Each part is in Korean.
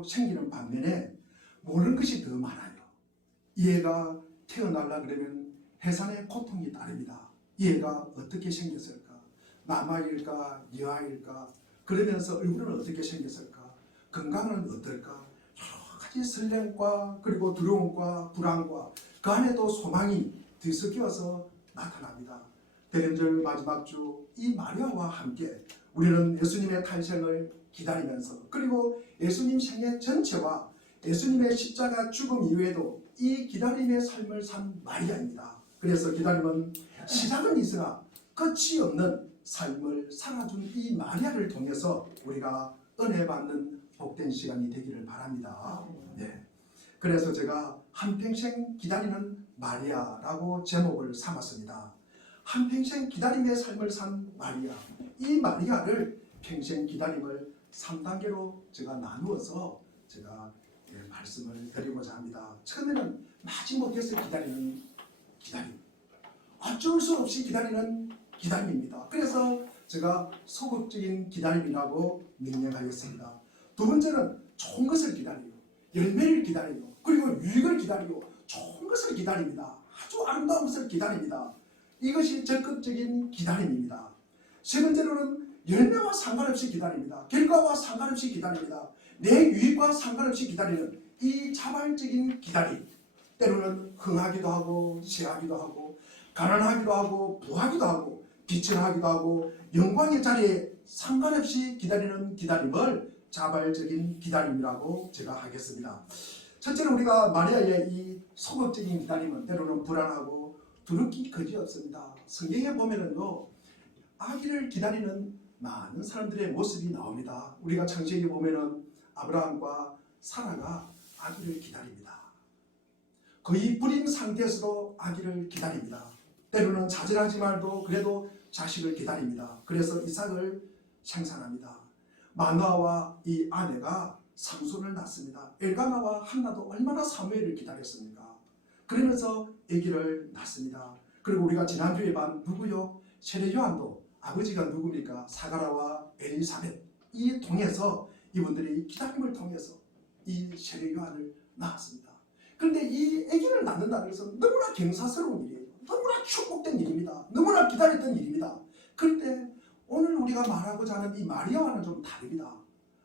자꾸 생기는 반면에 모르는 것이 더 많아요. 이 애가 태어나려 그러면 해산의 고통이 따릅니다. 이 애가 어떻게 생겼을까? 남아일까? 여아일까? 그러면서 얼굴은 어떻게 생겼을까? 건강은 어떨까? 여러 가지 설렘과 그리고 두려움과 불안과 그 안에도 소망이 뒤섞여서 나타납니다. 대림절 마지막 주 이 마리아와 함께 우리는 예수님의 탄생을 기다리면서 그리고 예수님 생애 전체와 예수님의 십자가 죽음 이후에도 이 기다림의 삶을 산 마리아입니다. 그래서 기다림은 시작은 있으나 끝이 없는 삶을 살아준 이 마리아를 통해서 우리가 은혜 받는 복된 시간이 되기를 바랍니다. 네. 그래서 제가 한평생 기다리는 마리아라고 제목을 삼았습니다. 한평생 기다림의 삶을 산 마리아, 이 마리아를 평생 기다림을 3단계로 제가 나누어서 제가 말씀을 드리고자 합니다. 처음에는 마지못해서 기다리는 기다림, 어쩔 수 없이 기다리는 기다림입니다. 그래서 제가 소극적인 기다림이라고 명명하였습니다. 두 번째는 좋은 것을 기다리고 열매를 기다리고 그리고 유익을 기다리고 좋은 것을 기다립니다. 아주 아름다운 것을 기다립니다. 이것이 적극적인 기다림입니다. 세 번째로는 열매와 상관없이 기다립니다. 결과와 상관없이 기다립니다. 내 유익과 상관없이 기다리는 이 자발적인 기다림, 때로는 흥하기도 하고 쇠하기도 하고 가난하기도 하고 부하기도 하고 비천하기도 하고 영광의 자리에 상관없이 기다리는 기다림을 자발적인 기다림이라고 제가 하겠습니다. 첫째로 우리가 마리아의 이 소극적인 기다림은 때로는 불안하고 두렵기 그지없습니다. 성경에 보면은요, 아기를 기다리는 많은 사람들의 모습이 나옵니다. 우리가 창세기에 보면은 아브라함과 사라가 아기를 기다립니다. 거의 불임 상태에서도 아기를 기다립니다. 때로는 좌절하지만도 그래도 자식을 기다립니다. 그래서 이삭을 생산합니다. 마누아와 이 아내가 삼손을 낳습니다. 엘가나와 한나도 얼마나 사무엘을 기다렸습니까? 그러면서 아기를 낳습니다. 그리고 우리가 지난주에 본 누구요? 세례 요한도 아버지가 누굽니까? 사가라와 엘리사벳 이 통해서 이분들이 기다림을 통해서 이 세례 요한을 낳았습니다. 그런데 이 아기를 낳는다는 것은 너무나 경사스러운 일이에요. 너무나 축복된 일입니다. 너무나 기다렸던 일입니다. 그런데 오늘 우리가 말하고자 하는 이 마리아와는 좀 다릅니다.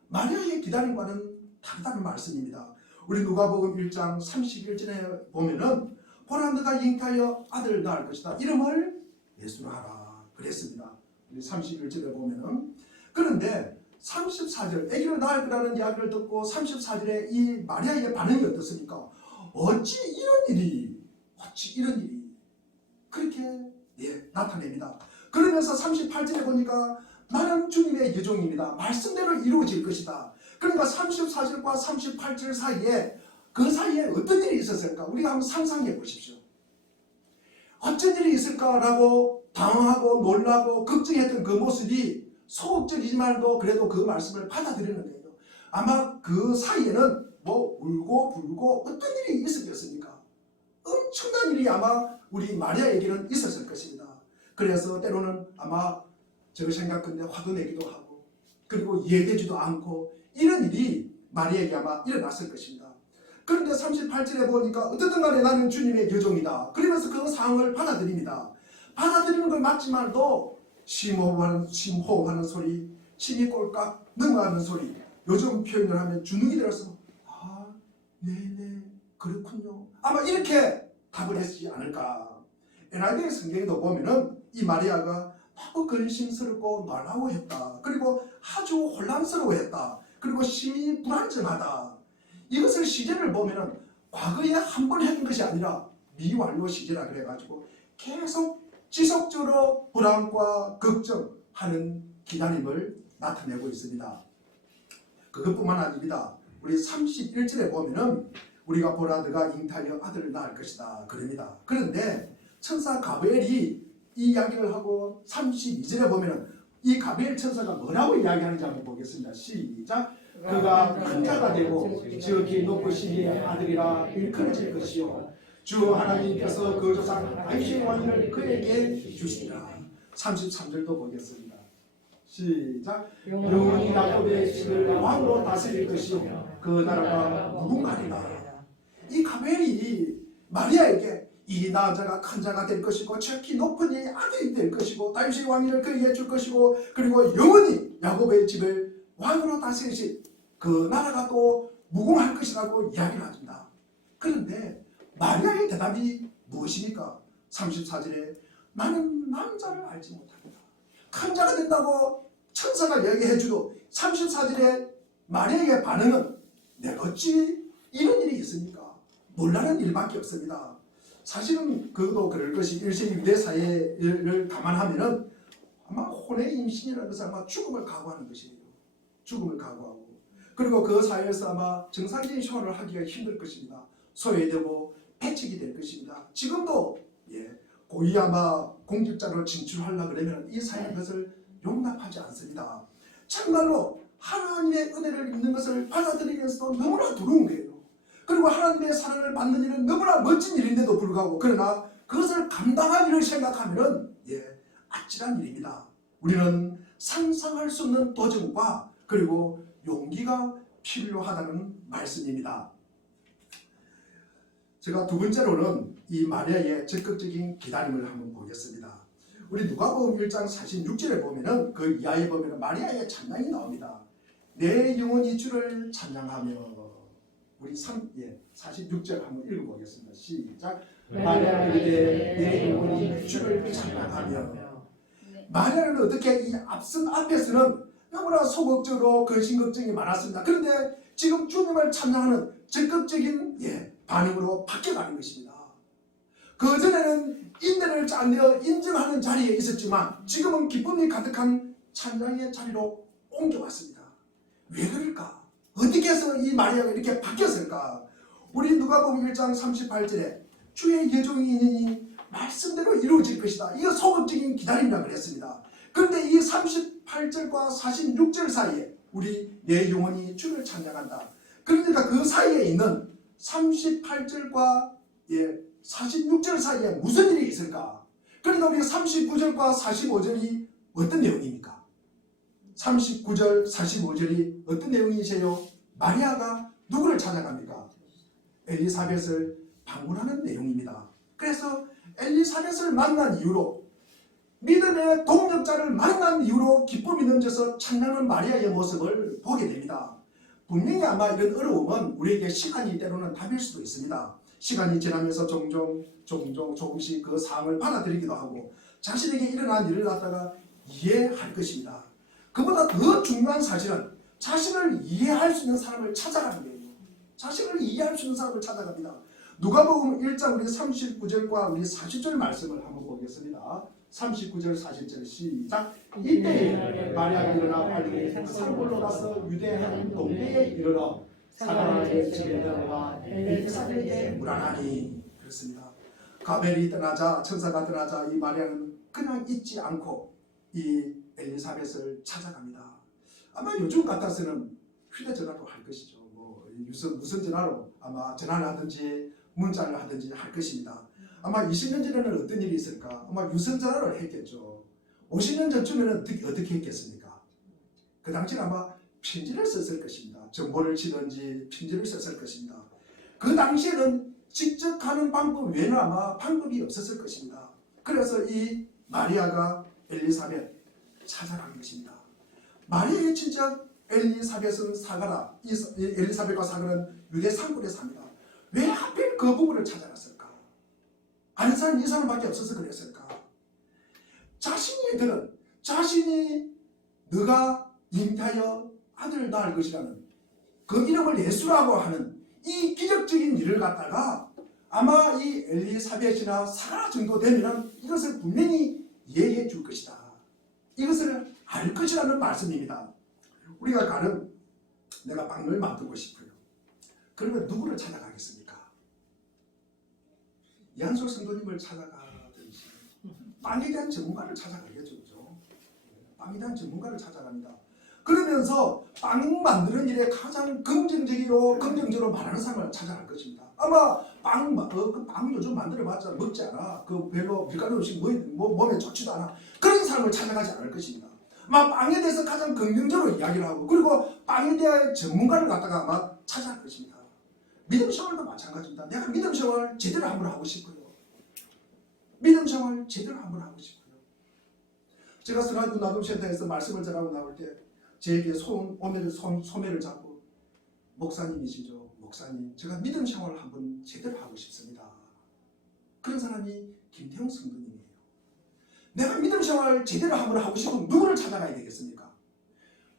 마리아의 기다림과는 다르다는 말씀입니다. 우리 누가복음 1장 31절에 보면은 보라 너가 잉태하여 아들을 낳을 것이다. 이름을 예수로 하라 그랬습니다. 31절에 보면은 그런데 34절 아기를 낳을 거라는 이야기를 듣고 34절에 이 마리아의 반응이 어떻습니까? 어찌 이런 일이 그렇게 나타냅니다. 그러면서 38절에 보니까 나는 주님의 여종입니다. 말씀대로 이루어질 것이다. 그러니까 34절과 38절 사이에 그 사이에 어떤 일이 있었을까? 우리가 한번 상상해 보십시오. 어쩐 일이 있을까라고 당황하고 놀라고 걱정했던 그 모습이 소극적이지만도 그래도 그 말씀을 받아들이는 거예요. 아마 그 사이에는 뭐 울고 불고 어떤 일이 있었겠습니까? 엄청난 일이 아마 우리 마리아에게는 있었을 것입니다. 그래서 때로는 아마 저 생각컨대 화도 내기도 하고 그리고 이해되지도 않고 이런 일이 마리아에게 아마 일어났을 것입니다. 그런데 38절에 보니까 어쨌든 간에 나는 주님의 여종이다. 그러면서 그 상황을 받아들입니다. 받아들이는 걸 맞지만도 심호흡하는 소리, 침이 꼴깍 넘어가는 소리, 요즘 표현을 하면 주눅이 들어서 네네 그렇군요. 아마 이렇게 답을 했지 않을까. NIV 성경에도 보면은 이 마리아가 너무 근심스럽고 놀라워했다. 그리고 아주 혼란스러워했다. 그리고 심히 불안정하다. 이것을 시제를 보면은 과거에 한 번 했던 것이 아니라 미완료 시제라 그래가지고 계속 지속적으로 불안과 걱정하는 기다림을 나타내고 있습니다. 그것뿐만 아닙니다. 우리 31절에 보면은 우리가 보라 너가 잉태하여 아들을 낳을 것이다 그럽니다. 그런데 천사 가브엘이 이 이야기를 하고 32절에 보면은 이 가브엘 천사가 뭐라고 이야기하는지 한번 보겠습니다. 시작. 그가 큰 자가 되고 지극히 높으신 아들이라 일컬어질 것이요 주 하나님께서 그 조상 다윗의 왕위를 그에게 주시리라. 33절도 보겠습니다. 시작. 영원히 야곱의 집을 왕으로 다스릴 것이요 그 나라가 무궁하리라. 이 가멜이 마리아에게 이 나자가 큰 자가 될 것이고 척히 높은 이의 아들이 될 것이고 다윗의 왕위를 그에게 줄 것이고 그리고 영원히 야곱의 집을 왕으로 다스리실 그 나라가 또 무궁할 것이라고 이야기를 합니다. 그런데 마리아의 대답이 무엇입니까? 34절에 나는 남자를 알지 못합니다. 큰 자가 된다고 천사가 이야기해주도 34절에 마리아의 반응은 내가 어찌 이런 일이 있습니까? 놀라는 일밖에 없습니다. 사실은 그도 그럴 것이 1세 유대 사회를 감안하면은 아마 혼의 임신이라는 것은 아마 죽음을 각오하는 것이에요. 죽음을 각오하고 그리고 그 사회에서 아마 정상적인 생활을 하기가 힘들 것입니다. 소외되고 배척이 될 것입니다. 지금도 고위 아마 공직자로 진출하려고 그러면 이 사회는 그것을 용납하지 않습니다. 참말로 하나님의 은혜를 입는 것을 받아들이면서도 너무나 두려운 거예요. 그리고 하나님의 사랑을 받는 일은 너무나 멋진 일인데도 불구하고 그러나 그것을 감당할 일을 생각하면 아찔한 일입니다. 우리는 상상할 수 없는 도전과 그리고 용기가 필요하다는 말씀입니다. 제가 두 번째로는 이 마리아의 적극적인 기다림을 한번 보겠습니다. 우리 누가복음 1장 46절에 보면은 그 이하에 보면은 마리아의 찬양이 나옵니다. 내 영혼이 주를 찬양하며 우리 46절 한번 읽어보겠습니다. 시작. 마리아가 이르되 내 영혼이 주를 찬양하며. 마리아는 어떻게 이 앞선 앞에서는 너무나 소극적으로 근심걱정이 많았습니다. 그런데 지금 주님을 찬양하는 적극적인 반응으로 바뀌어가는 것입니다. 그전에는 인내를 짜내어 인정하는 자리에 있었지만 지금은 기쁨이 가득한 찬양의 자리로 옮겨왔습니다. 왜 그럴까? 어떻게 해서 이 마리아가 이렇게 바뀌었을까? 우리 누가복음 1장 38절에 주의 예정이 있으니 말씀대로 이루어질 것이다. 이거 소극적인 기다림이라고 그랬습니다. 그런데 이 38절과 46절 사이에 우리 내 영혼이 주를 찬양한다. 그러니까 그 사이에 있는 38절과 46절 사이에 무슨 일이 있을까? 그러니까 우리 39절과 45절이 어떤 내용입니까? 39절, 45절이 어떤 내용이세요? 마리아가 누구를 찾아갑니까? 엘리사벳을 방문하는 내용입니다. 그래서 엘리사벳을 만난 이후로 믿음의 동력자를 만난 이후로 기쁨이 넘쳐서 찬양하는 마리아의 모습을 보게 됩니다. 분명히 아마 이런 어려움은 우리에게 시간이 때로는 답일 수도 있습니다. 시간이 지나면서 조금씩 그 상황을 받아들이기도 하고 자신에게 일어난 일을 갖다가 이해할 것입니다. 그보다 더 중요한 사실은 자신을 이해할 수 있는 사람을 찾아가는 거예요. 자신을 이해할 수 있는 사람을 찾아갑니다. 누가복음 1장 우리 39절과 우리 40절 말씀을 한번 보겠습니다. 39절 40절 시작. 이때 마리아가 일어나 빨리 산골로 가서 유대한 동네에 이르러 사가랴의 집에 들어가 엘리사벳에게 묻하니. 그렇습니다. 가벨이 떠나자 천사가 떠나자 이 마리아는 그냥 잊지 않고 이 엘리사벳을 찾아갑니다. 아마 요즘 같아서는 휴대전화도 할 것이죠. 무슨 전화로 아마 전화를 하든지 문자를 하든지 할 것입니다. 아마 20년 전에는 어떤 일이 있을까? 아마 유선전화를 했겠죠. 50년 전쯤에는 어떻게 했겠습니까? 그 당시는 아마 편지를 썼을 것입니다. 정보를 치든지 편지를 썼을 것입니다. 그 당시에는 직접 가는 방법 외에는 아마 방법이 없었을 것입니다. 그래서 이 마리아가 엘리사벳 찾아간 것입니다. 마리아의 친척 엘리사벳은 사가라, 엘리사벳과 사가는 유대 산골에 삽니다. 왜 하필 그 부부를 찾아갔을까? 아는 사람이 이 사람밖에 없어서 그랬을까? 자신이 너가 잉태하여 아들을 낳을 것이라는 그 이름을 예수라고 하는 이 기적적인 일을 갖다가 아마 이 엘리사벳이나 사가라 정도 되면 이것을 분명히 이해해 줄 것이다. 이것을 알 것이라는 말씀입니다. 우리가 가는 내가 빵을 만들고 싶어요. 그러면 누구를 찾아가겠습니까? 이한솔 성도님을 찾아가든지 빵에 대한 전문가를 찾아가겠죠. 빵에 대한 전문가를 찾아갑니다. 그러면서 빵 만드는 일에 가장 긍정적으로 말하는 사람을 찾아갈 것입니다. 아마 빵 요즘 만들어봤자 먹지 않아. 그 별로 밀가루 음식 몸에 좋지도 않아. 그런 사람을 찾아가지 않을 것입니다. 막 빵에 대해서 가장 긍정적으로 이야기를 하고 그리고 빵에 대한 전문가를 갖다가 막 찾아갈 것입니다. 믿음 생활도 마찬가지입니다. 내가 믿음 생활 제대로 한번 하고 싶어요. 믿음 생활 제대로 한번 하고 싶어요. 제가 스나이드 나눔센터에서 말씀을 전하고 나올 때 제게 소매를 잡고 목사님이시죠. 목사님, 제가 믿음 생활을 한번 제대로 하고 싶습니다. 그런 사람이 김태형 성도님이에요. 내가 믿음 생활 제대로 한번 하고 싶으면 누구를 찾아가야 되겠습니까?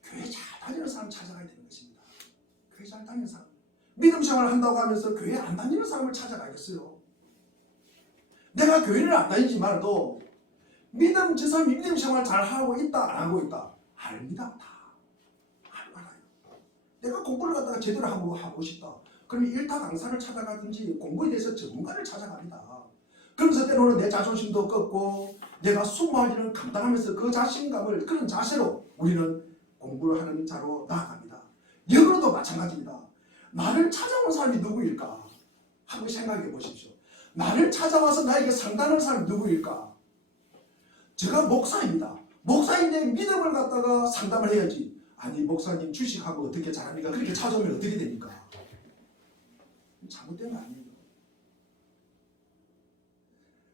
교회 잘 다니는 사람 찾아가야 되는 것입니다. 교회 잘 다니는 사람. 믿음 생활을 한다고 하면서 교회 안 다니는 사람을 찾아가야겠어요. 내가 교회를 안 다니지만도 저 사람이 믿음 생활 잘 하고 있다 안 하고 있다 압니다. 다 알아요. 내가 공부를 갖다가 제대로 한번 하고 싶다. 그러면 일타 강사를 찾아가든지 공부에 대해서 전문가를 찾아갑니다. 그러면서 때로는 내 자존심도 꺾고 내가 수많은 일을 감당하면서 그 자신감을 그런 자세로 우리는 공부를 하는 자로 나아갑니다. 역으로도 마찬가지입니다. 나를 찾아온 사람이 누구일까? 한번 생각해 보십시오. 나를 찾아와서 나에게 상담하는 사람이 누구일까? 제가 목사입니다. 목사인데 믿음을 갖다가 상담을 해야지. 아니 목사님 주식하고 어떻게 잘합니까? 그렇게 찾아오면 어떻게 됩니까? 잘못된 거 아니에요.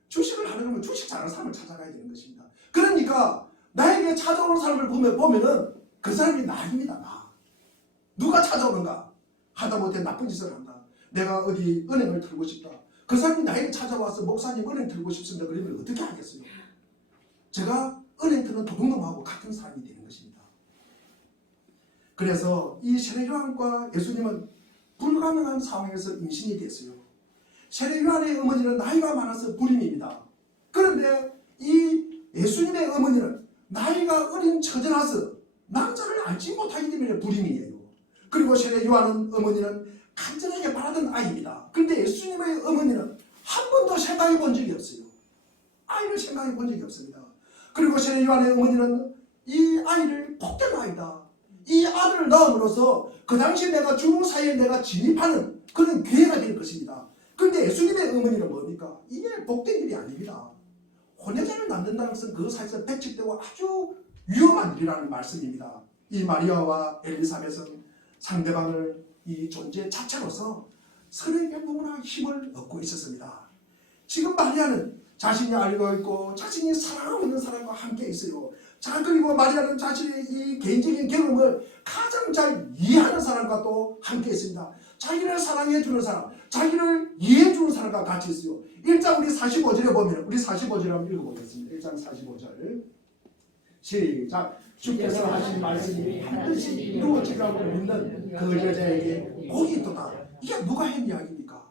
주식을 하려면 주식 잘하는 사람을 찾아가야 되는 것입니다. 그러니까 나에게 찾아오는 사람을 보면은 그 사람이 나입니다. 나. 누가 찾아오는가? 하다못해 나쁜 짓을 한다. 내가 어디 은행을 털고 싶다. 그 사람이 나에게 찾아와서 목사님 은행 털고 싶습니다. 그러면 어떻게 하겠어요? 제가 은행 터는 도둑놈하고 같은 사람이 되는 것입니다. 그래서 이 세례요한과 예수님은 불가능한 상황에서 임신이 됐어요. 세례요한의 어머니는 나이가 많아서 불임입니다. 그런데 이 예수님의 어머니는 나이가 어린 처자라서 남자를 알지 못하기 때문에 불임이에요. 그리고 세례요한 어머니는 간절하게 바라던 아이입니다. 그런데 예수님의 어머니는 한 번도 생각해 본 적이 없어요. 아이를 생각해 본 적이 없습니다. 그리고 세례요한의 어머니는 이 아이를 복된 아이다. 이 아들을 낳음으로써 그 당시 내가 주부 사이에 내가 진입하는 그런 기회가 될 것입니다. 그런데 예수님의 어머니는 뭡니까? 이게 복된 일이 아닙니다. 혼외자를 낳는다는 것은 그 사이에서 배척되고 아주 위험한 일이라는 말씀입니다. 이 마리아와 엘리사벳은 상대방을 이 존재 자체로서 서로에게 너무나 힘을 얻고 있었습니다. 지금 마리아는 자신이 알고 있고 자신이 사랑하고 있는 사람과 함께 있어요. 자, 그리고 마리아는 자신의 이 개인적인 경험을 가장 잘 이해하는 사람과 또 함께 있습니다. 자기를 사랑해주는 사람, 자기를 이해해주는 사람과 같이 있어요. 1장 우리 45절에 보면 우리 45절 한번 읽어보겠습니다. 1장 45절 시작. 주께서 하신 말씀이 반드시 이루어지라고 믿는 그 여자에게 복이 있도다. 이게 누가 한 이야기입니까?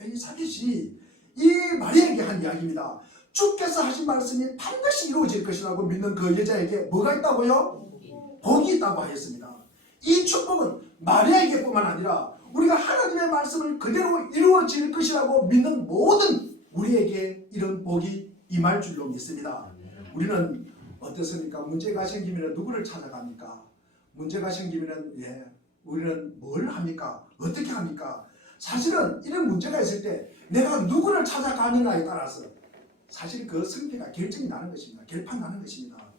엘리사벳이 이 마리아에게 한 이야기입니다. 주께서 하신 말씀이 반드시 이루어질 것이라고 믿는 그 여자에게 뭐가 있다고요? 복이 있다고 하였습니다. 이 축복은 마리아에게뿐만 아니라 우리가 하나님의 말씀을 그대로 이루어질 것이라고 믿는 모든 우리에게 이런 복이 임할 줄로 믿습니다. 우리는 어떻습니까? 문제가 생기면 누구를 찾아갑니까? 문제가 생기면 우리는 뭘 합니까? 어떻게 합니까? 사실은 이런 문제가 있을 때 내가 누구를 찾아가느냐에 따라서 사실 그 승패가 결정이 나는 것입니다. 결판 나는 것입니다.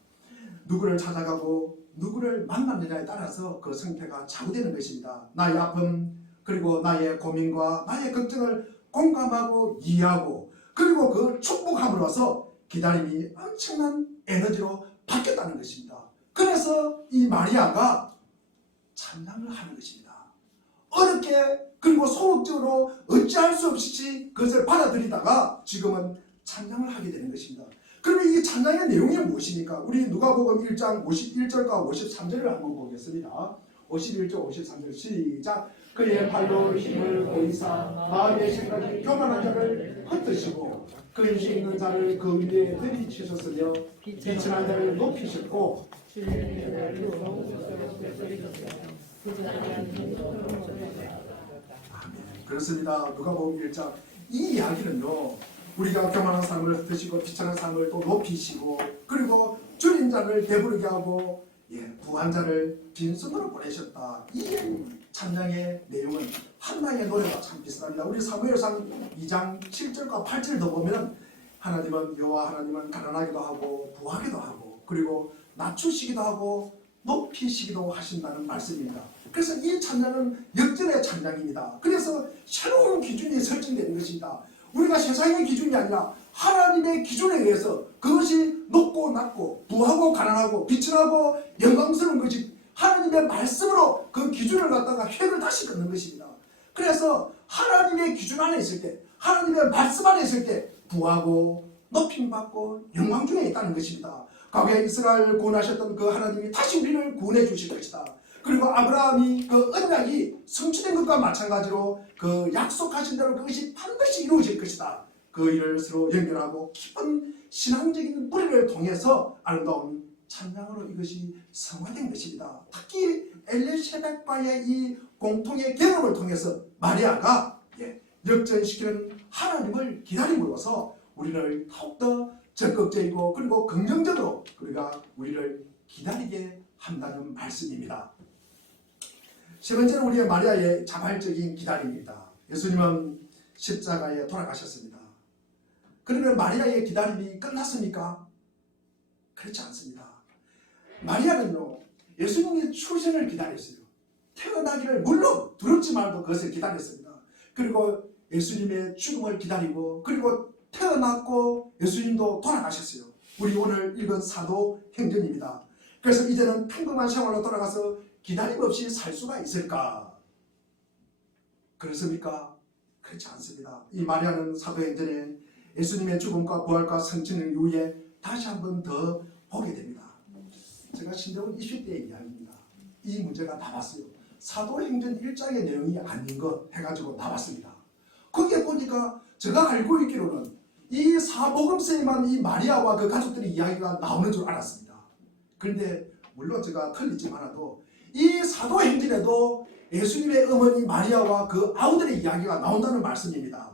누구를 찾아가고 누구를 만나느냐에 따라서 그 승패가 좌우되는 것입니다. 나의 아픔 그리고 나의 고민과 나의 걱정을 공감하고 이해하고 그리고 그 축복함으로써 기다림이 엄청난 에너지로 바뀌었다는 것입니다. 그래서 이 마리아가 찬양을 하는 것입니다. 어렵게 그리고 소극적으로 어찌할 수 없이 그것을 받아들이다가 지금은 찬양을 하게 되는 것입니다. 그러면 이 찬양의 내용이 무엇입니까? 우리 누가복음 1장 51절과 53절을 한번 보겠습니다. 51절 53절 시작. 그의 발로 힘을 보이사 마음의 생각이 교만한 자를 흩으시고 근심 있는 자를 그 위에 들이치셨으며 비천한 자를 높이셨고 그렇습니다. 누가복음 1장 이 이야기는요. 우리가 교만한 사람을 흩으시고 비천한 사람을 또 높이시고 그리고 줄인 자를 배부르게 하고 부한 자를 빈손으로 보내셨다. 이 찬양의 내용은 한나의 노래가 참 비슷합니다. 우리 사무엘상 2장 7절과 8절도 보면 하나님은 여호와 하나님은 가난하기도 하고 부하기도 하고 그리고 낮추시기도 하고 높이시기도 하신다는 말씀입니다. 그래서 이 찬양은 역전의 찬양입니다. 그래서 새로운 기준이 설정되는 것입니다. 우리가 세상의 기준이 아니라 하나님의 기준에 의해서 그것이 높고 낮고 부하고 가난하고 비천하고 영광스러운 것이 하나님의 말씀으로 그 기준을 갖다가 획을 다시 긋는 것입니다. 그래서 하나님의 기준 안에 있을 때, 하나님의 말씀 안에 있을 때 부하고 높임받고 영광 중에 있다는 것입니다. 과거에 이스라엘을 구원하셨던 그 하나님이 다시 우리를 구원해 주실 것이다. 그리고 아브라함이 그 언약이 성취된 것과 마찬가지로 그 약속하신 대로 그것이 반드시 이루어질 것이다. 그 일을 서로 연결하고 깊은 신앙적인 뿌리를 통해서 아름다운 찬양으로 이것이 성화된 것입니다. 특히 엘리사벳과의 이 공통의 경험을 통해서 마리아가 역전시키는 하나님을 기다림으로써 우리를 더욱더 적극적이고 그리고 긍정적으로 우리가 우리를 기다리게 한다는 말씀입니다. 세 번째는 우리의 마리아의 자발적인 기다림입니다. 예수님은 십자가에 돌아가셨습니다. 그러면 마리아의 기다림이 끝났습니까? 그렇지 않습니다. 마리아는요, 예수님의 출생을 기다렸어요. 태어나기를 물론 두렵지 말고 그것을 기다렸습니다. 그리고 예수님의 죽음을 기다리고 그리고 태어났고 예수님도 돌아가셨어요. 우리 오늘 읽은 사도행전입니다. 그래서 이제는 평범한 생활로 돌아가서 기다림 없이 살 수가 있을까? 그렇습니까? 그렇지 않습니다. 이 마리아는 사도행전에 예수님의 죽음과 부활과 성취는 이후에 다시 한 번 더 보게 됩니다. 제가 신대원 20대의 이야기입니다. 이 문제가 나왔어요. 사도행전 1장의 내용이 아닌 것 해가지고 나왔습니다. 거기에 보니까 제가 알고 있기로는 이 사복음서에만 이 마리아와 그 가족들의 이야기가 나오는 줄 알았습니다. 그런데 물론 제가 틀리지만도 이 사도행전에도 예수님의 어머니 마리아와 그 아우들의 이야기가 나온다는 말씀입니다.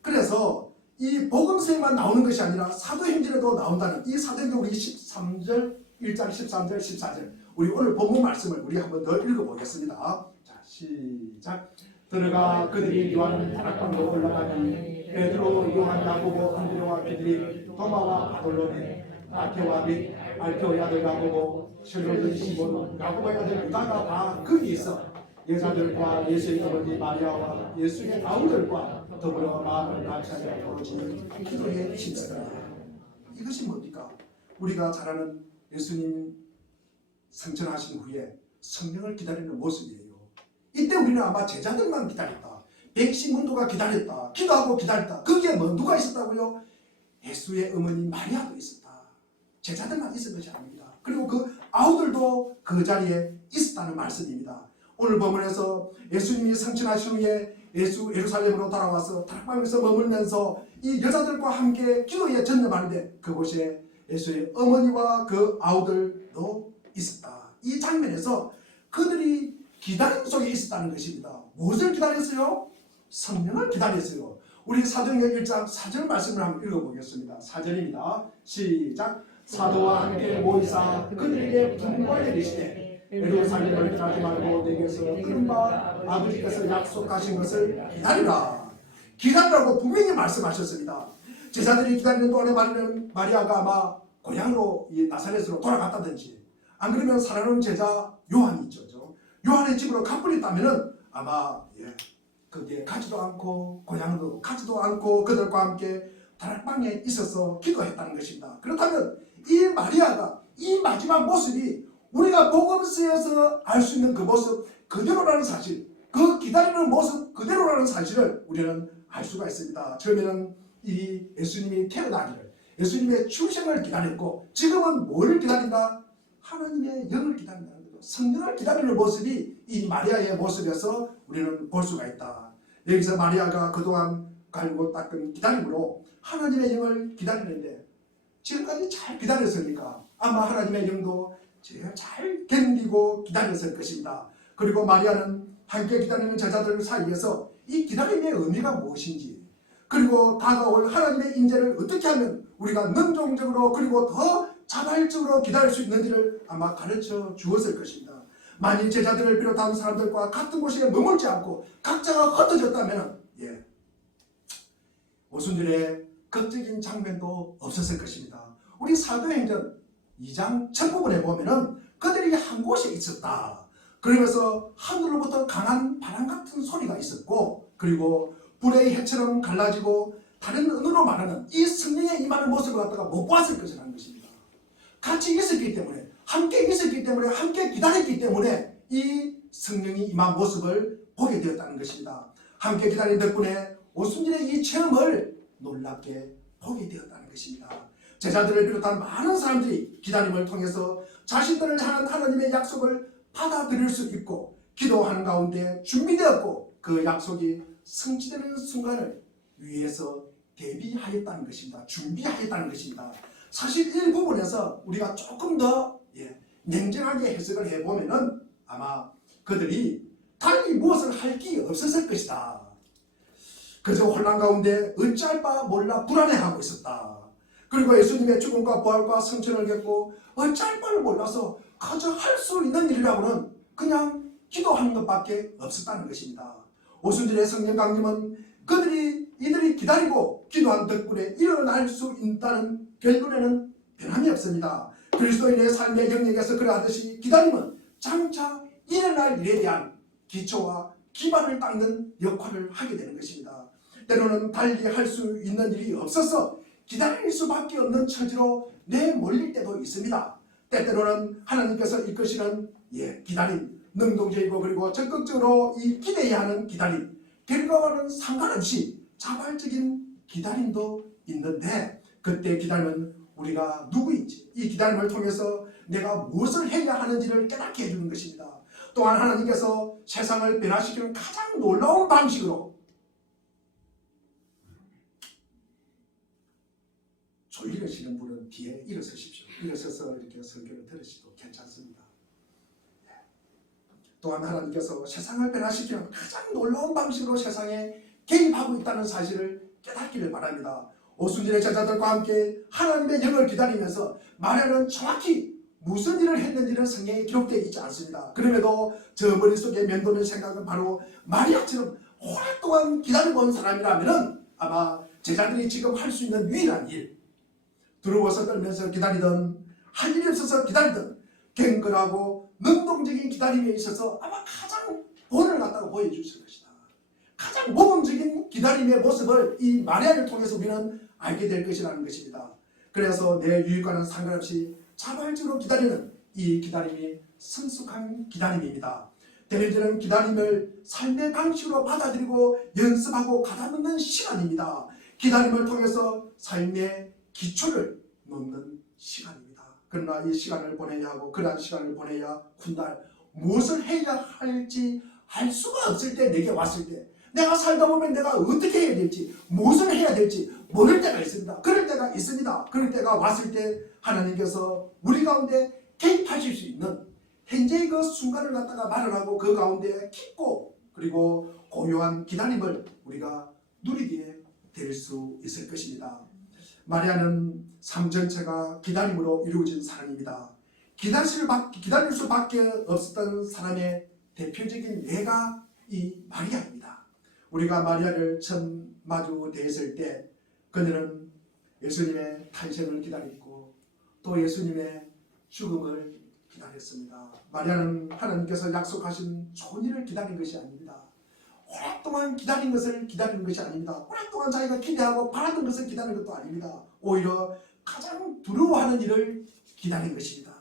그래서 이 복음서에만 나오는 것이 아니라 사도행전에도 나온다는 이 사도행전 우리 13절 1장 13절 14절 우리 오늘 본문 말씀을 우리 한번 더 읽어보겠습니다. 자, 시작. 들어가 그들이 요한 다락방으로 올라가니 베드로, 요한, 야고보, 안드레와 그들이 도마와 바돌로니 마테와 및 알페오의 아들 야고보, 셀로의 시몬, 야고보의 아들 유다가 다 거기 있어 여자들과 예수의 어머니 마리아와 예수의 아우들과 더불어 마음을 같이하여 오지 기도에 힘쓰라. 이것이 뭡니까? 우리가 잘 아는 예수님 승천하신 후에 성령을 기다리는 모습이에요. 이때 우리는 아마 제자들만 기다렸다. 백시문도가 기다렸다. 기도하고 기다렸다. 거기에 뭐 누가 있었다고요? 예수의 어머니 마리아도 있었다. 제자들만 있은 것이 아닙니다. 그리고 그 아우들도 그 자리에 있었다는 말씀입니다. 오늘 본문에서 예수님이 승천하신 후에 예루살렘으로 돌아와서 다락방에서 머물면서 이 여자들과 함께 기도에 전념하는데 그곳에 예수의 어머니와 그 아우들도 있었다. 이 장면에서 그들이 기다림 속에 있었다는 것입니다. 무엇을 기다렸어요? 성령을 기다렸어요. 우리 사도행전 1장 4절 말씀을 한번 읽어보겠습니다. 4절입니다. 시작. 사도와 함께 모이사 그들에게 분부하여 이르시되 예루살렘을 떠나지 말고 내게서 이른바 아버지께서 약속하신 것을 기다리라. 기다리라고 분명히 말씀하셨습니다. 제자들이 기다리는 동안에 마리아가 아마 고향으로 나사렛으로 돌아갔다든지 안 그러면 사랑하는 제자 요한이 있죠. 요한의 집으로 가버리 있다면은 아마 거기에 가지도 않고 고향으로 가지도 않고 그들과 함께 다락방에 있어서 기도했다는 것입니다. 그렇다면 이 마리아가 이 마지막 모습이 우리가 복음서에서 알 수 있는 그 모습 그대로라는 사실, 그 기다리는 모습 그대로라는 사실을 우리는 알 수가 있습니다. 처음에는 이 예수님이 태어나기를, 예수님의 출생을 기다렸고 지금은 뭐를 기다린다? 하나님의 영을 기다린다는 거죠. 성령을 기다리는 모습이 이 마리아의 모습에서 우리는 볼 수가 있다. 여기서 마리아가 그동안 갈고 닦은 기다림으로 하나님의 영을 기다리는데 지금까지 잘 기다렸으니까 아마 하나님의 영도 잘 견디고 기다렸을 것입니다. 그리고 마리아는 함께 기다리는 제자들 사이에서 이 기다림의 의미가 무엇인지, 그리고 다가올 하나님의 인재를 어떻게 하면 우리가 능동적으로 그리고 더 자발적으로 기다릴 수 있는지를 아마 가르쳐 주었을 것입니다. 만일 제자들을 비롯한 사람들과 같은 곳에 머물지 않고 각자가 흩어졌다면 오순절의 극적인 장면도 없었을 것입니다. 우리 사도행전 2장 첫 부분에 보면은 그들이 한 곳에 있었다. 그러면서 하늘로부터 강한 바람 같은 소리가 있었고, 그리고 불의 해처럼 갈라지고 다른 언어로 말하는 이 성령의 임하는 모습을 갖다가 못 봤을 것이라는 것입니다. 같이 있었기 때문에, 함께 있었기 때문에, 함께 기다렸기 때문에 이 성령이 임한 모습을 보게 되었다는 것입니다. 함께 기다린 덕분에 오순절의 이 체험을 놀랍게 보게 되었다는 것입니다. 제자들을 비롯한 많은 사람들이 기다림을 통해서 자신들을 향한 하나님의 약속을 받아들일 수 있고, 기도하는 가운데 준비되었고, 그 약속이 성취되는 순간을 위해서 대비하였다는 것입니다. 준비하였다는 것입니다. 사실 이 부분에서 우리가 조금 더 냉정하게 해석을 해보면은 아마 그들이 달리 무엇을 할 게 없었을 것이다. 그저 혼란 가운데 어찌할 바 몰라 불안해하고 있었다. 그리고 예수님의 죽음과 부활과 성천을 겪고 어찌할 바를 몰라서 그저 할 수 있는 일이라고는 그냥 기도하는 것밖에 없었다는 것입니다. 오순절의 성령 강림은 이들이 기다리고 기도한 덕분에 일어날 수 있다는 결론에는 변함이 없습니다. 그리스도인의 삶의 영역에서 그러하듯이 기다림은 장차 일어날 일에 대한 기초와 기반을 닦는 역할을 하게 되는 것입니다. 때로는 달리 할 수 있는 일이 없어서 기다릴 수밖에 없는 처지로 내몰릴 때도 있습니다. 때때로는 하나님께서 이끄시는 기다림, 능동적이고 그리고 적극적으로 이 기대해야 하는 기다림, 결과와는 상관없이 자발적인 기다림도 있는데, 그때 기다림은 우리가 누구인지, 이 기다림을 통해서 내가 무엇을 해야 하는지를 깨닫게 해주는 것입니다. 또한 하나님께서 세상을 변화시키는 가장 놀라운 방식으로, 조일하시는 분은 뒤에 일어서십시오. 일어서서 이렇게 설교를 들으시도 괜찮습니다. 또한 하나님께서 세상을 변화시키는 가장 놀라운 방식으로 세상에 개입하고 있다는 사실을 깨닫기를 바랍니다. 오순절의 제자들과 함께 하나님의 영을 기다리면서 마리아는 정확히 무슨 일을 했는지는 성경에 기록되어 있지 않습니다. 그럼에도 저 머릿속에 맴도는 생각은 바로 마리아처럼 오랫동안 기다리고 온 사람이라면 아마 제자들이 지금 할 수 있는 유일한 일, 두려워서 떨면서 기다리든 할 일이 없어서 기다리든 갱글하고 능동적인 기다림에 있어서 아마 가장 본을 갖다가 보여주실 것이다. 가장 모범적인 기다림의 모습을 이 마리아를 통해서 우리는 알게 될 것이라는 것입니다. 그래서 내 유익과는 상관없이 자발적으로 기다리는 이 기다림이 성숙한 기다림입니다. 때로는 기다림을 삶의 방식으로 받아들이고 연습하고 가다듬는 시간입니다. 기다림을 통해서 삶의 기초를 놓는 시간입니다. 그러나 이 시간을 보내야 하고, 그러한 시간을 보내야 훗날 무엇을 해야 할지 알 수가 없을 때, 내게 왔을 때 내가 살다 보면 내가 어떻게 해야 될지, 무엇을 해야 될지 모를 때가 있습니다. 그럴 때가 있습니다. 그럴 때가 왔을 때 하나님께서 우리 가운데 개입하실 수 있는 현재의 그 순간을 갖다가 마련하고 그 가운데 깊고 그리고 고요한 기다림을 우리가 누리게 될 수 있을 것입니다. 마리아는 삶 전체가 기다림으로 이루어진 사람입니다. 기다릴 수밖에 없었던 사람의 대표적인 예가 이 마리아입니다. 우리가 마리아를 처음 마주대했을 때 그녀는 예수님의 탄생을 기다렸고 또 예수님의 죽음을 기다렸습니다. 마리아는 하나님께서 약속하신 좋은 일을 기다린 것이 아닙니다. 오랫동안 기다린 것을 기다리는 것이 아닙니다. 오랫동안 자기가 기대하고 바라던 것을 기다리는 것도 아닙니다. 오히려 가장 두려워하는 일을 기다린 것입니다.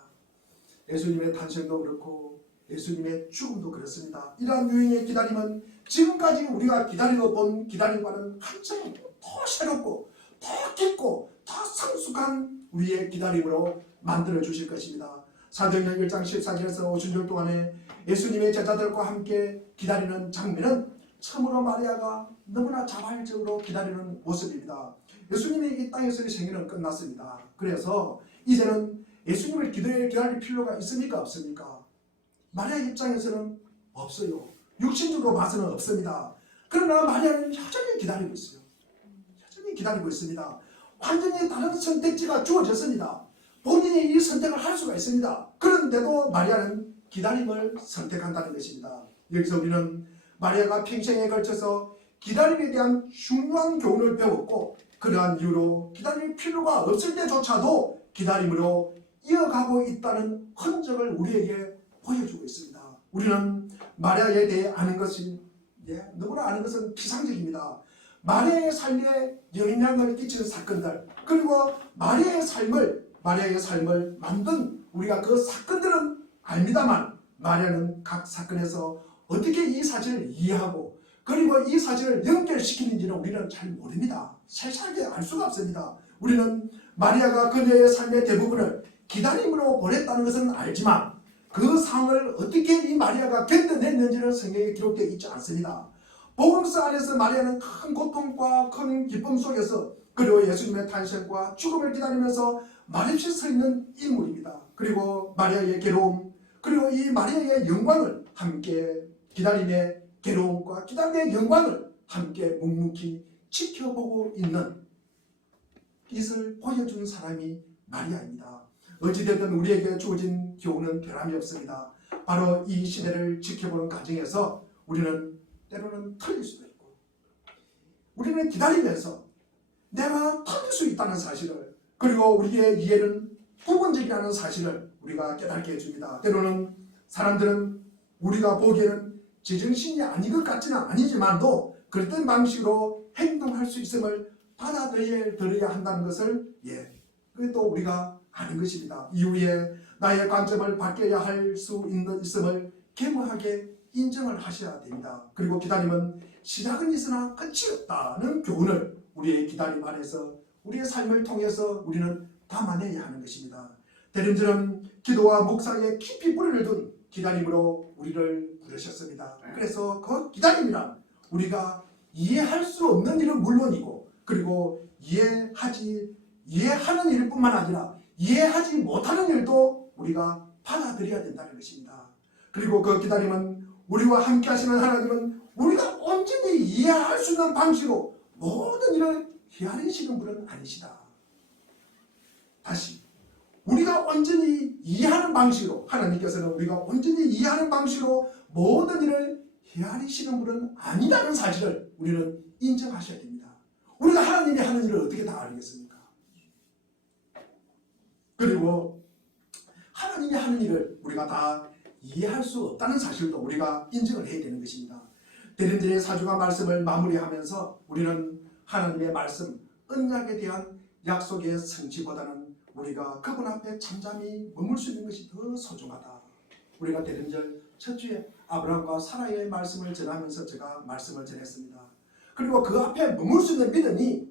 예수님의 탄생도 그렇고 예수님의 죽음도 그렇습니다. 이러한 유행의 기다림은 지금까지 우리가 기다리고 본 기다림과는 한층 더 새롭고 더 깊고 더 성숙한 우리의 기다림으로 만들어 주실 것입니다. 사도행전 1장 14절에서 오순절 동안에 예수님의 제자들과 함께 기다리는 장면은 참으로 마리아가 너무나 자발적으로 기다리는 모습입니다. 예수님이 이 땅에서의 생애는 끝났습니다. 그래서 이제는 예수님을 기다릴 필요가 있습니까? 없습니까? 마리아 입장에서는 없어요. 육신적으로 봐서는 없습니다. 그러나 마리아는 여전히 기다리고 있어요. 여전히 기다리고 있습니다. 완전히 다른 선택지가 주어졌습니다. 본인이 이 선택을 할 수가 있습니다. 그런데도 마리아는 기다림을 선택한다는 것입니다. 여기서 우리는 마리아가 평생에 걸쳐서 기다림에 대한 중요한 교훈을 배웠고 그러한 이유로 기다릴 필요가 없을 때조차도 기다림으로 이어가고 있다는 흔적을 우리에게 보여주고 있습니다. 우리는 마리아에 대해 아는 것이 너무나 아는 것은 피상적입니다. 마리아의 삶에 영향을 끼치는 사건들, 그리고 마리아의 삶을 만든 우리가 그 사건들은 압니다만, 마리아는 각 사건에서 어떻게 이 사실을 이해하고 그리고 이 사실을 연결시키는지는 우리는 잘 모릅니다. 세세하게 알 수가 없습니다. 우리는 마리아가 그녀의 삶의 대부분을 기다림으로 보냈다는 것은 알지만 그 상황을 어떻게 이 마리아가 견뎌냈는지는 성경에 기록되어 있지 않습니다. 복음서 안에서 마리아는 큰 고통과 큰 기쁨 속에서 그리고 예수님의 탄생과 죽음을 기다리면서 말없이 서 있는 인물입니다. 그리고 마리아의 괴로움, 그리고 이 마리아의 영광을 함께, 기다림의 괴로움과 기다림의 영광을 함께 묵묵히 지켜보고 있는 빛을 보여준 사람이 마리아입니다. 어찌됐든 우리에게 주어진 교훈은 변함이 없습니다. 바로 이 시대를 지켜보는 과정에서 우리는 때로는 틀릴 수도 있고, 우리는 기다리면서 내가 틀릴 수 있다는 사실을, 그리고 우리의 이해는 부분적이라는 사실을 우리가 깨닫게 해줍니다. 때로는 사람들은 우리가 보기에는 제정신이 아닌 것 같지는 아니지만도 그랬던 방식으로 행동할 수 있음을 받아들여야 한다는 것을 그것도 우리가 아는 것입니다. 이후에 나의 관점을 바뀌어야 할 수 있음을 겸허하게 인정을 하셔야 됩니다. 그리고 기다림은 시작은 있으나 끝이 없다는 교훈을 우리의 기다림 안에서, 우리의 삶을 통해서 우리는 담아내야 하는 것입니다. 대림절은 기도와 묵상에 깊이 뿌리를 둔 기다림으로 우리를 부르셨습니다. 그래서 그 기다림이란 우리가 이해할 수 없는 일은 물론이고, 그리고 이해하는 일뿐만 아니라 이해하지 못하는 일도 우리가 받아들여야 된다는 것입니다. 그리고 그 기다림은, 우리와 함께 하시는 하나님은 우리가 온전히 이해할 수 있는 방식으로 모든 일을 헤아리시는 분은 아니시다. 다시, 우리가 온전히 이해하는 방식으로, 하나님께서는 우리가 온전히 이해하는 방식으로 모든 일을 헤아리시는 분은 아니라는 사실을 우리는 인정하셔야 됩니다. 우리가 하나님이 하는 일을 어떻게 다 알겠습니까? 그리고 하나님이 하는 일을 우리가 다 이해할 수 없다는 사실도 우리가 인정을 해야 되는 것입니다. 대림절의 사주가 말씀을 마무리하면서 우리는 하나님의 말씀, 언약에 대한 약속의 성취보다는 우리가 그분 앞에 잠잠히 머물 수 있는 것이 더 소중하다. 우리가 대림절 첫 주에 아브라함과 사라의 말씀을 전하면서 제가 말씀을 전했습니다. 그리고 그 앞에 머물 수 있는 믿음이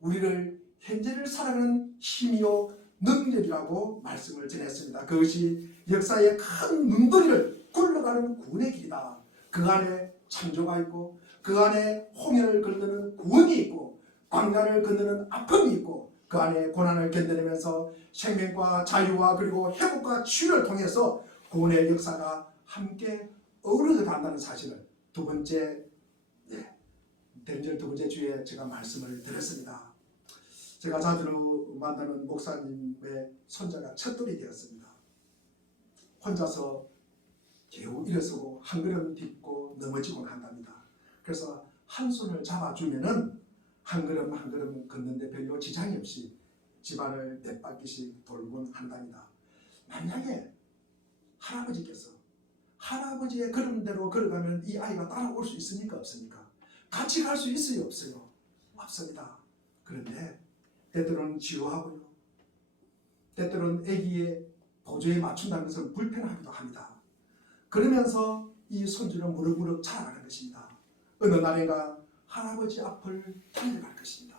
우리를 현재를 살아가는 힘이요 능력이라고 말씀을 전했습니다. 그것이 역사의 큰 눈덩이를 굴러가는 구원의 길이다. 그 안에 창조가 있고, 그 안에 홍해를 건너는 구원이 있고, 광야를 건너는 아픔이 있고, 그 안에 고난을 견뎌내면서 생명과 자유와 그리고 회복과 치유를 통해서 구원의 역사가 함께 어우러져 간다는 사실을 두 번째, 대림절 두 번째 주에 제가 말씀을 드렸습니다. 제가 자주 만나는 목사님의 손자가 첫돌이 되었습니다. 혼자서 겨우 일어서고 한 걸음 딛고 넘어지곤 한답니다. 그래서 한 손을 잡아주면은 한 걸음 한 걸음 걷는데 별로 지장이 없이 집안을 몇 바퀴씩 돌곤 한답니다. 만약에 할아버지께서 할아버지의 걸음대로 걸어가면 이 아이가 따라올 수 있습니까? 없습니까? 같이 갈 수 있어요? 없어요? 없습니다. 그런데 때때로는 지루하고요, 때때로는 아기의 보조에 맞춘다는 것은 불편하기도 합니다. 그러면서 이 손주는 무럭무럭 자라가는 것입니다. 어느 날인가 할아버지 앞을 달려갈 것입니다.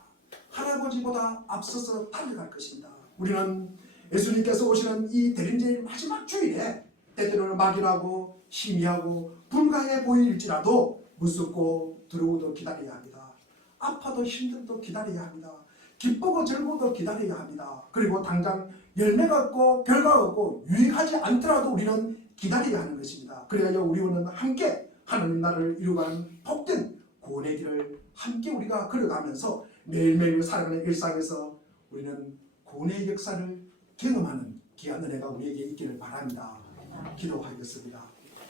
할아버지보다 앞서서 달려갈 것입니다. 우리는 예수님께서 오시는 이 대림제일 마지막 주일에 때때로는 막연하고 희미하고 불가해 보일지라도 무섭고 두려워도 기다려야 합니다. 아파도 힘들도 기다려야 합니다. 기쁘고 즐거워도 기다려야 합니다. 그리고 당장 열매가 없고 결과가 없고 유익하지 않더라도 우리는 기다려야 하는 것입니다. 그래야 우리는 함께 하나님 나라를 이루어가는 복된 구원의 길을 함께 우리가 걸어가면서 매일매일 살아가는 일상에서 우리는 구원의 역사를 경험하는 귀한 은혜가 우리에게 있기를 바랍니다. 기도하겠습니다.